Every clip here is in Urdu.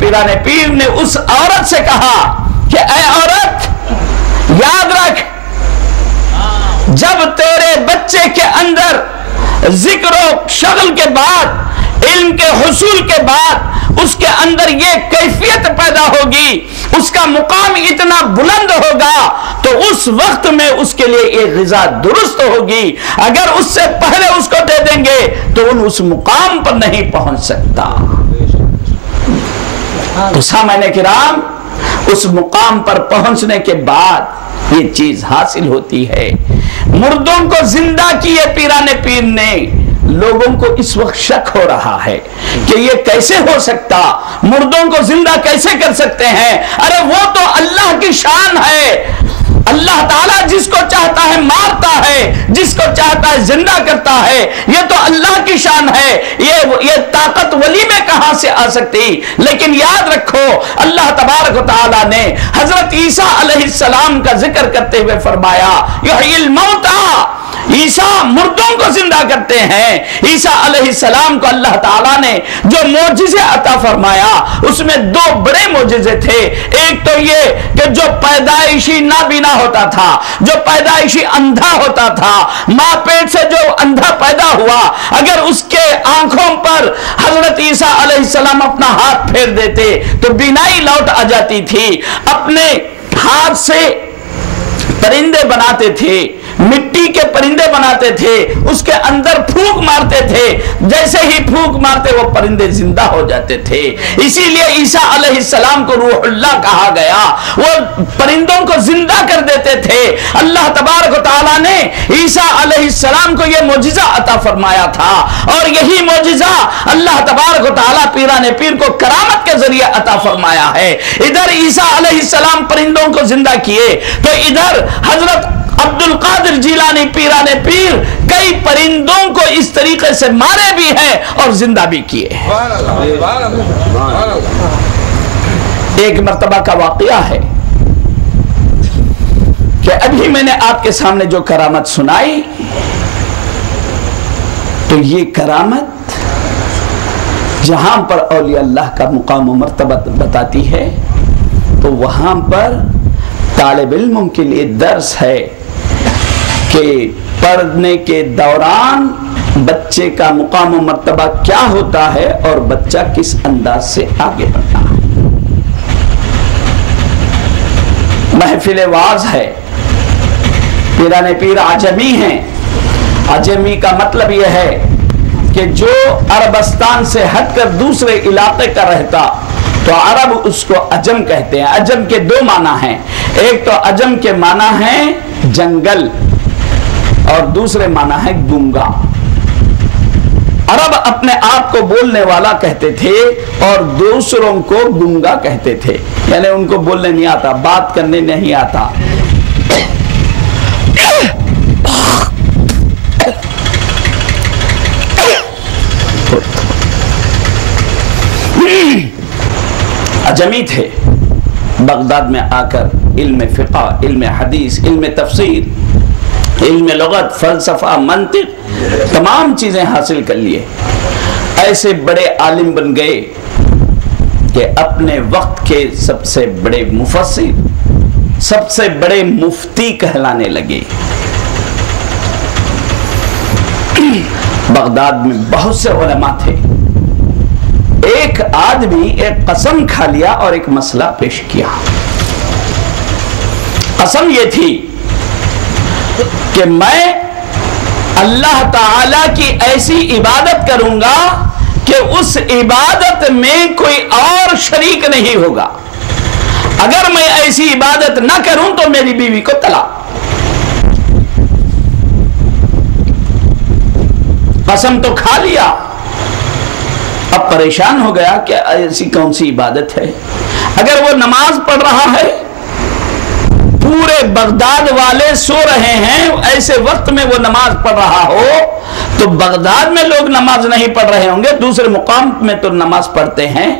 پیران پیر نے اس عورت سے کہا کہ اے عورت، یاد رکھ، جب تیرے بچے کے اندر ذکر و شغل کے بعد، علم کے حصول کے بعد اس کے اندر یہ کیفیت پیدا ہوگی، اس کا مقام اتنا بلند ہوگا، تو اس وقت میں اس کے لیے ایک غذا درست ہوگی۔ اگر اس سے پہلے اس کو دے دیں گے تو ان اس مقام پر نہیں پہنچ سکتا۔ تو سامعین کرام، اس مقام پر پہنچنے کے بعد یہ چیز حاصل ہوتی ہے۔ مردوں کو زندہ کیے پیران پیر نے۔ لوگوں کو اس وقت شک ہو رہا ہے کہ یہ کیسے ہو سکتا، مردوں کو زندہ کیسے کر سکتے ہیں؟ ارے وہ تو اللہ کی شان ہے۔ اللہ تعالیٰ جس کو چاہتا ہے مارتا ہے، جس کو چاہتا ہے زندہ کرتا ہے، یہ تو اللہ کی شان ہے۔ یہ طاقت ولی میں کہاں سے آ سکتی؟ لیکن یاد رکھو، اللہ تبارک و تعالیٰ نے حضرت عیسیٰ علیہ السلام کا ذکر کرتے ہوئے فرمایا، یحیی الموتیٰ، عیسیٰ مردوں کو زندہ کرتے ہیں۔ عیسیٰ علیہ السلام کو اللہ تعالیٰ نے جو معجزے عطا فرمایا، اس میں دو بڑے معجزے تھے۔ ایک تو یہ کہ جو پیدائشی نابینا ہوتا تھا، جو پیدائشی اندھا ہوتا تھا، ماں پیٹ سے جو اندھا پیدا ہوا، اگر اس کے آنکھوں پر حضرت عیسیٰ علیہ السلام اپنا ہاتھ پھیر دیتے تو بینائی لوٹ آ جاتی تھی۔ اپنے ہاتھ سے پرندے بناتے تھے، مٹی کے پرندے بناتے تھے، اس کے اندر پھونک مارتے تھے، جیسے ہی پھونک مارتے وہ پرندے زندہ ہو جاتے تھے۔ اسی لیے عیسیٰ علیہ السلام کو روح اللہ کہا گیا، وہ پرندوں کو زندہ کر دیتے تھے۔ اللہ تبارک و تعالیٰ نے عیسیٰ علیہ السلام کو یہ معجزہ عطا فرمایا تھا، اور یہی معجزہ اللہ تبارک و تعالیٰ پیران پیر کو کرامت کے ذریعے عطا فرمایا ہے۔ ادھر عیسیٰ علیہ السلام پرندوں کو زندہ کیے، تو ادھر حضرت عبد القادر جیلانی پیران پیر کئی پرندوں کو اس طریقے سے مارے بھی ہیں اور زندہ بھی کیے ہیں۔ ایک مرتبہ کا واقعہ ہے کہ ابھی میں نے آپ کے سامنے جو کرامت سنائی، تو یہ کرامت جہاں پر اولیاء اللہ کا مقام و مرتبہ بتاتی ہے، تو وہاں پر طالب علموں کے لیے درس ہے کہ پڑھنے کے دوران بچے کا مقام و مرتبہ کیا ہوتا ہے اور بچہ کس انداز سے آگے بڑھتا ہے۔ محفل واعظ ہے، پیران پیر عجمی ہیں۔ عجمی کا مطلب یہ ہے کہ جو عربستان سے ہٹ کر دوسرے علاقے کا رہتا، تو عرب اس کو عجم کہتے ہیں۔ عجم کے دو معنی ہیں، ایک تو عجم کے معنی ہے جنگل، اور دوسرے معنی ہے گنگا۔ عرب اپنے آپ کو بولنے والا کہتے تھے اور دوسروں کو گنگا کہتے تھے، یعنی ان کو بولنے نہیں آتا، بات کرنے نہیں آتا۔ عجمی تھے، بغداد میں آ کر علم فقہ، علم حدیث، علم تفسیر، علم لغت، فلسفہ، منطق، تمام چیزیں حاصل کر لیے۔ ایسے بڑے عالم بن گئے کہ اپنے وقت کے سب سے بڑے مفسر، سب سے بڑے مفتی کہلانے لگے۔ بغداد میں بہت سے علماء تھے۔ ایک آدمی ایک قسم کھا لیا اور ایک مسئلہ پیش کیا۔ قسم یہ تھی کہ میں اللہ تعالی کی ایسی عبادت کروں گا کہ اس عبادت میں کوئی اور شریک نہیں ہوگا، اگر میں ایسی عبادت نہ کروں تو میری بیوی کو طلاق۔ قسم تو کھا لیا، اب پریشان ہو گیا کہ ایسی کون سی عبادت ہے؟ اگر وہ نماز پڑھ رہا ہے، پورے بغداد والے سو رہے ہیں، ایسے وقت میں وہ نماز پڑھ رہا ہو، تو بغداد میں لوگ نماز نہیں پڑھ رہے ہوں گے، دوسرے مقام میں تو نماز پڑھتے ہیں۔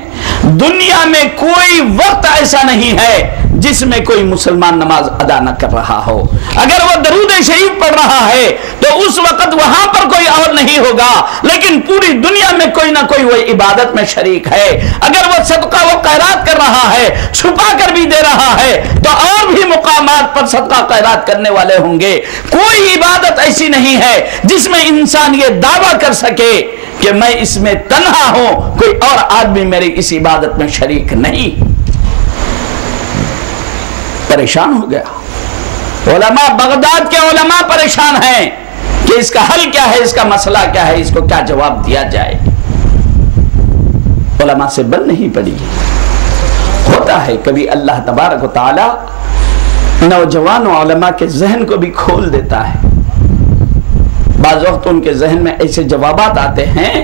دنیا میں کوئی وقت ایسا نہیں ہے جس میں کوئی مسلمان نماز ادا نہ کر رہا ہو۔ اگر وہ درود شریف پڑھ رہا ہے تو اس وقت وہاں پر کوئی اور نہیں ہوگا، لیکن پوری دنیا میں کوئی نہ کوئی وہ عبادت میں شریک ہے۔ اگر وہ صدقہ و چھپا کر بھی دے رہا ہے تو اور بھی مقامات پر صدقہ خیرات کرنے والے ہوں گے۔ کوئی عبادت ایسی نہیں ہے جس میں انسان یہ دعویٰ کر سکے کہ میں اس میں تنہا ہوں، کوئی اور آدمی میری اس عبادت میں شریک نہیں۔ پریشان ہو گیا۔ علماء بغداد کے علماء پریشان ہیں کہ اس کا حل کیا ہے، اس کا مسئلہ کیا ہے، اس کو کیا جواب دیا جائے۔ علماء سے بن نہیں پڑی۔ ہوتا ہے کبھی اللہ تبارک و تعالی نوجوان و علماء کے ذہن کو بھی کھول دیتا ہے۔ بعض وقت ان کے ذہن میں ایسے جوابات آتے ہیں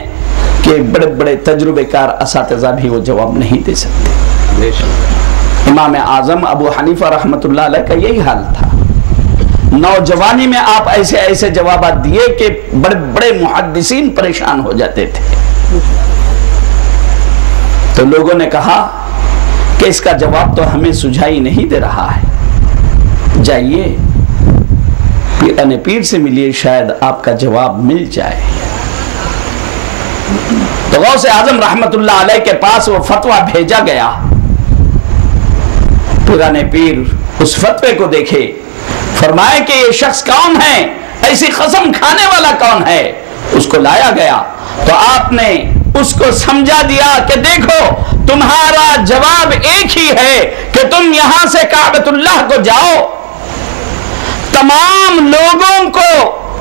کہ بڑے بڑے تجربہ کار اساتذہ بھی وہ جواب نہیں دے سکتے۔ امام اعظم ابو حنیفہ رحمۃ اللہ علیہ کا یہی حال تھا۔ نوجوانی میں آپ ایسے ایسے جوابات دیے کہ بڑے بڑے محدثین پریشان ہو جاتے تھے۔ تو لوگوں نے کہا کہ اس کا جواب تو ہمیں سجھائی نہیں دے رہا ہے، جائیے پیران پیر سے ملیے، شاید آپ کا جواب مل جائے۔ تو غوث اعظم رحمت اللہ علیہ کے پاس وہ فتویٰ بھیجا گیا۔ پیران پیر اس فتوے کو دیکھے، فرمائے کہ یہ شخص کون ہے، ایسی قسم کھانے والا کون ہے۔ اس کو لایا گیا تو آپ نے اس کو سمجھا دیا کہ دیکھو تمہارا جواب ایک ہی ہے کہ تم یہاں سے کعبۃ اللہ کو جاؤ، تمام لوگوں کو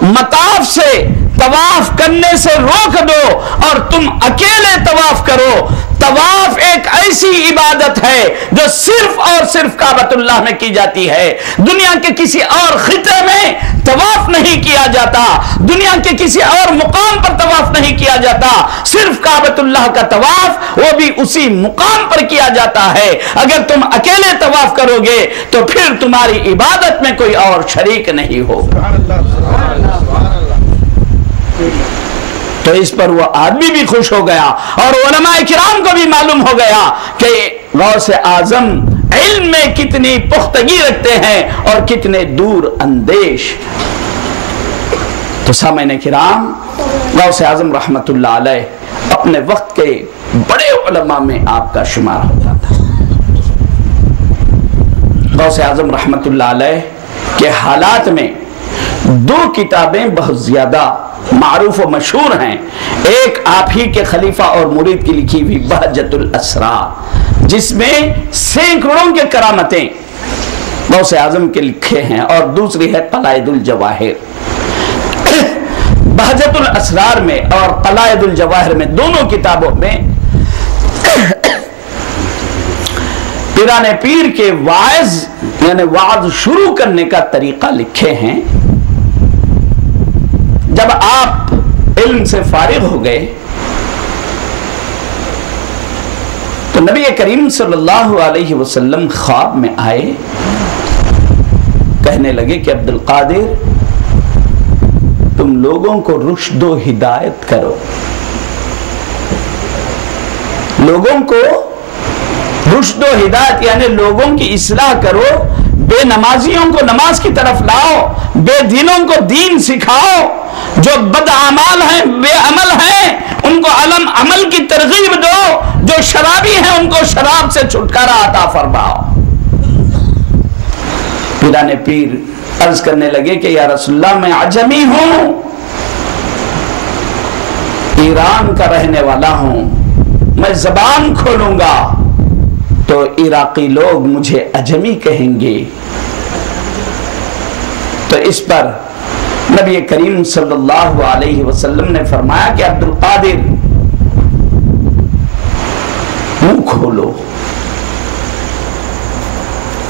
مطاف سے طواف کرنے سے روک دو اور تم اکیلے طواف کرو۔ طواف ایک ایسی عبادت ہے جو صرف اور صرف کعبۃ اللہ میں کی جاتی ہے، دنیا کے کسی اور خطے میں طواف نہیں کیا جاتا، دنیا کے کسی اور مقام پر طواف نہیں کیا جاتا، صرف کعبۃ اللہ کا طواف وہ بھی اسی مقام پر کیا جاتا ہے۔ اگر تم اکیلے طواف کرو گے تو پھر تمہاری عبادت میں کوئی اور شریک نہیں ہوگا۔ تو اس پر وہ آدمی بھی خوش ہو گیا اور علماء کرام کو بھی معلوم ہو گیا کہ غوث اعظم علم میں کتنی پختگی رکھتے ہیں اور کتنے دور اندیش۔ تو سامعین کرام، غوث اعظم رحمت اللہ علیہ اپنے وقت کے بڑے علماء میں آپ کا شمار ہوتا تھا۔ غوث اعظم رحمت اللہ علیہ کے حالات میں دو کتابیں بہت زیادہ معروف و مشہور ہیں۔ ایک آپ ہی کے خلیفہ اور مرید کی لکھی ہوئی بہجت الاسرار، جس میں سینکڑوں کے کرامتیں غوث اعظم کے لکھے ہیں، اور دوسری ہے قلائد الجواہر۔ بہجت الاسرار میں اور قلائد الجواہر میں، دونوں کتابوں میں پیران پیر کے واعظ یعنی وعظ شروع کرنے کا طریقہ لکھے ہیں۔ جب آپ علم سے فارغ ہو گئے تو نبی کریم صلی اللہ علیہ وسلم خواب میں آئے، کہنے لگے کہ عبد القادر تم لوگوں کو رشد و ہدایت کرو، لوگوں کو رشد و ہدایت یعنی لوگوں کی اصلاح کرو، بے نمازیوں کو نماز کی طرف لاؤ، بے دینوں کو دین سکھاؤ، جو بد اعمال ہیں، بے عمل ہیں، ان کو عمل کی ترغیب دو، جو شرابی ہیں ان کو شراب سے چھٹکارا عطا فرماؤ۔ پیران پیر عرض کرنے لگے کہ یا رسول اللہ میں عجمی ہوں، ایران کا رہنے والا ہوں، میں زبان کھولوں گا تو عراقی لوگ مجھے عجمی کہیں گے۔ تو اس پر نبی کریم صلی اللہ علیہ وسلم نے فرمایا کہ عبد القادر منہ کھولو۔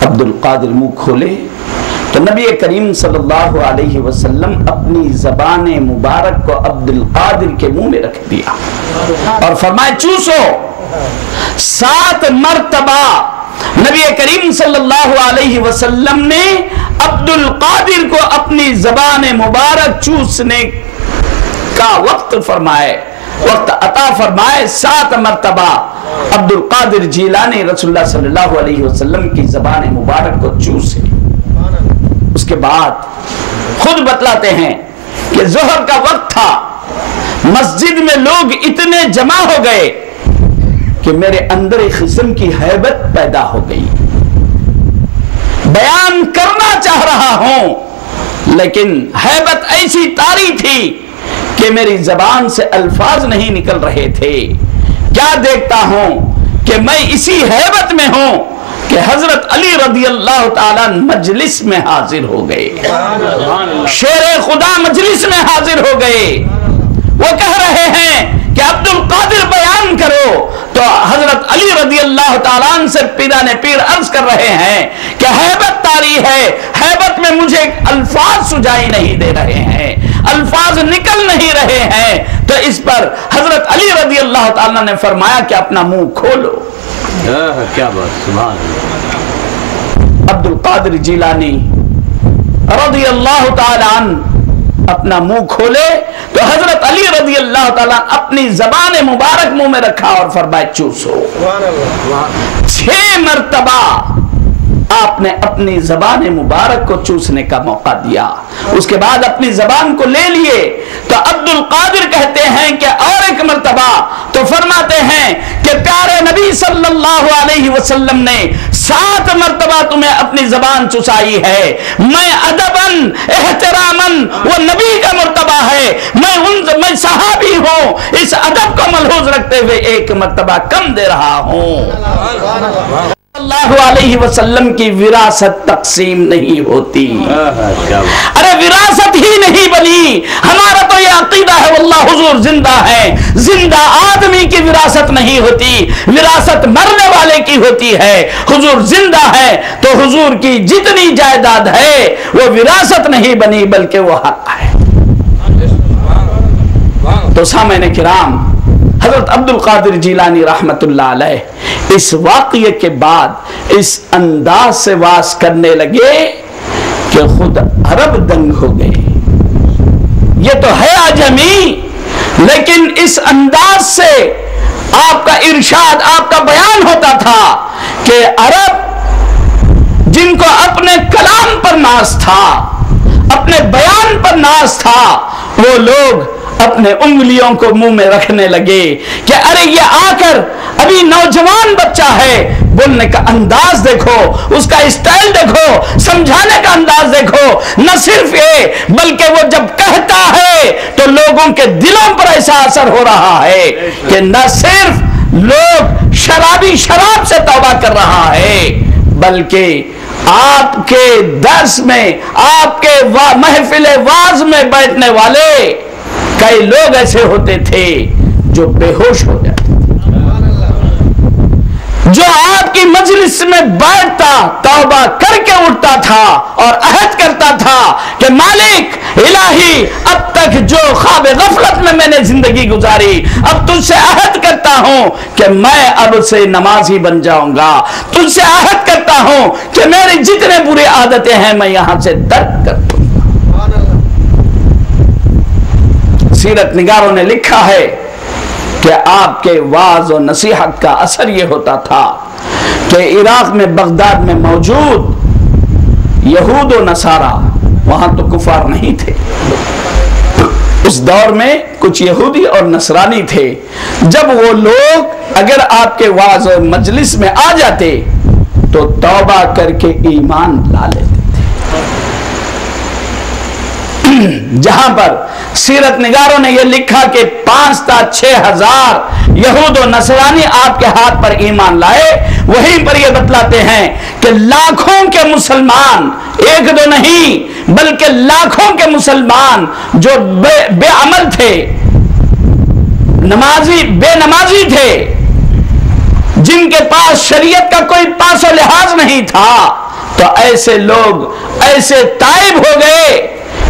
عبد القادر منہ کھولے تو نبی کریم صلی اللہ علیہ وسلم اپنی زبان مبارک کو عبد القادر کے منہ میں رکھ دیا اور فرمایا چوسو۔ 7 مرتبہ نبی کریم صلی اللہ علیہ وسلم نے عبد القادر کو اپنی زبان مبارک چوسنے کا وقت عطا فرمائے۔ 7 مرتبہ عبد القادر جیلانی رسول اللہ صلی اللہ علیہ وسلم کی زبان مبارک کو چوسے۔ اس کے بعد خود بتلاتے ہیں کہ ظہر کا وقت تھا، مسجد میں لوگ اتنے جمع ہو گئے کہ میرے اندر ایک قسم کی ہیبت پیدا ہو گئی. بیان کرنا چاہ رہا ہوں لیکن ہیبت ایسی طاری تھی کہ میری زبان سے الفاظ نہیں نکل رہے تھے. کیا دیکھتا ہوں کہ میں اسی ہیبت میں ہوں کہ حضرت علی رضی اللہ تعالیٰ مجلس میں حاضر ہو گئے. شیر خدا مجلس میں حاضر ہو گئے. وہ کہہ رہے ہیں کہ عبد القادر بیان کرو. تو حضرت علی رضی اللہ تعالیٰ عنہ سے پیران پیر عرض کر رہے ہیں کہ ہیبت طاری ہے, ہیبت میں مجھے الفاظ سجائی نہیں دے رہے ہیں, الفاظ نکل نہیں رہے ہیں. تو اس پر حضرت علی رضی اللہ تعالیٰ نے فرمایا کہ اپنا منہ کھولو. کیا بات, سبحان اللہ. عبد القادر جیلانی رضی اللہ تعالیٰ عنہ اپنا منہ کھولے تو حضرت علی رضی اللہ تعالیٰ اپنی زبان مبارک منہ میں رکھا اور فرمایا چوسو. 6 مرتبہ آپ نے اپنی زبان مبارک کو چوسنے کا موقع دیا. اس کے بعد اپنی زبان کو لے لیے. تو عبد القادر کہتے ہیں کہ اور ایک مرتبہ تو فرماتے ہیں کہ پیارے نبی صلی اللہ علیہ وسلم نے 7 مرتبہ تمہیں اپنی زبان چسائی ہے. میں ادباً احتراماً, وہ نبی کا مرتبہ ہے, میں صحابی ہوں, اس ادب کو ملحوظ رکھتے ہوئے 1 مرتبہ کم دے رہا ہوں. اللہ علیہ وسلم کی وراثت تقسیم نہیں ہوتی. ارے وراثت ہی نہیں بنی. ہمارا تو یہ عقیدہ ہے واللہ حضور زندہ ہے. زندہ آدمی کی وراثت نہیں ہوتی, وراثت مرنے والے کی ہوتی ہے. حضور زندہ ہے تو حضور کی جتنی جائیداد ہے وہ وراثت نہیں بنی بلکہ وہ حق ہے. تو سامعین کرام, حضرت عبد القادر جیلانی رحمت اللہ علیہ اس واقعے کے بعد اس انداز سے واز کرنے لگے کہ خود عرب دنگ ہو گئے. یہ تو ہے عجمی, لیکن اس انداز سے آپ کا ارشاد, آپ کا بیان ہوتا تھا کہ عرب جن کو اپنے کلام پر ناز تھا, اپنے بیان پر ناز تھا, وہ لوگ اپنے انگلیوں کو منہ میں رکھنے لگے کہ ارے یہ آ کر ابھی نوجوان بچہ ہے, بولنے کا انداز دیکھو, اس کا اسٹائل دیکھو, سمجھانے کا انداز دیکھو. نہ صرف یہ بلکہ وہ جب کہتا ہے تو لوگوں کے دلوں پر ایسا اثر ہو رہا ہے کہ نہ صرف لوگ شرابی شراب سے توبہ کر رہا ہے بلکہ آپ کے درس میں, آپ کے محفل واعظ میں بیٹھنے والے کئی لوگ ایسے ہوتے تھے جو بے ہوش ہو جاتے تھے. جو آپ کی مجلس میں بیٹھتا توبہ کر کے اٹھتا تھا اور عہد کرتا تھا کہ مالک الہی اب تک جو خواب غفلت میں نے زندگی گزاری, اب تجھ سے عہد کرتا ہوں کہ میں اب سے نمازی بن جاؤں گا, تجھ سے عہد کرتا ہوں کہ میری جتنے بری عادتیں ہیں میں یہاں سے ترک کر دوں گا. سیرت نگاروں نے لکھا ہے کہ آپ کے واعظ و نصیحت کا اثر یہ ہوتا تھا کہ عراق میں بغداد میں موجود یہود و نصارہ, وہاں تو کفار نہیں تھے, اس دور میں کچھ یہودی اور نصرانی تھے. جب وہ لوگ اگر آپ کے واعظ و مجلس میں آ جاتے تو توبہ کر کے ایمان لا لیتے تھے. جہاں پر سیرت نگاروں نے یہ لکھا کہ 5 تا 6 ہزار یہود و نصرانی آپ کے ہاتھ پر ایمان لائے, وہیں پر یہ بتلاتے ہیں کہ لاکھوں کے مسلمان, 1-2 نہیں بلکہ لاکھوں کے مسلمان جو بے عمل تھے, بے نمازی تھے, جن کے پاس شریعت کا کوئی پاس و لحاظ نہیں تھا, تو ایسے لوگ ایسے تائب ہو گئے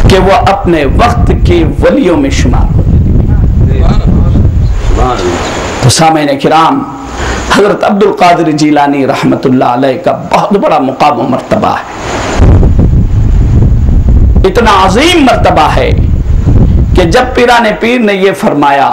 کہ وہ اپنے وقت کی ولیوں میں شمار ہو گئے. تو سامعین کرام, حضرت عبد القادر جیلانی رحمت اللہ علیہ کا بہت بڑا مقام و مرتبہ ہے. اتنا عظیم مرتبہ ہے کہ جب پیران پیر نے یہ فرمایا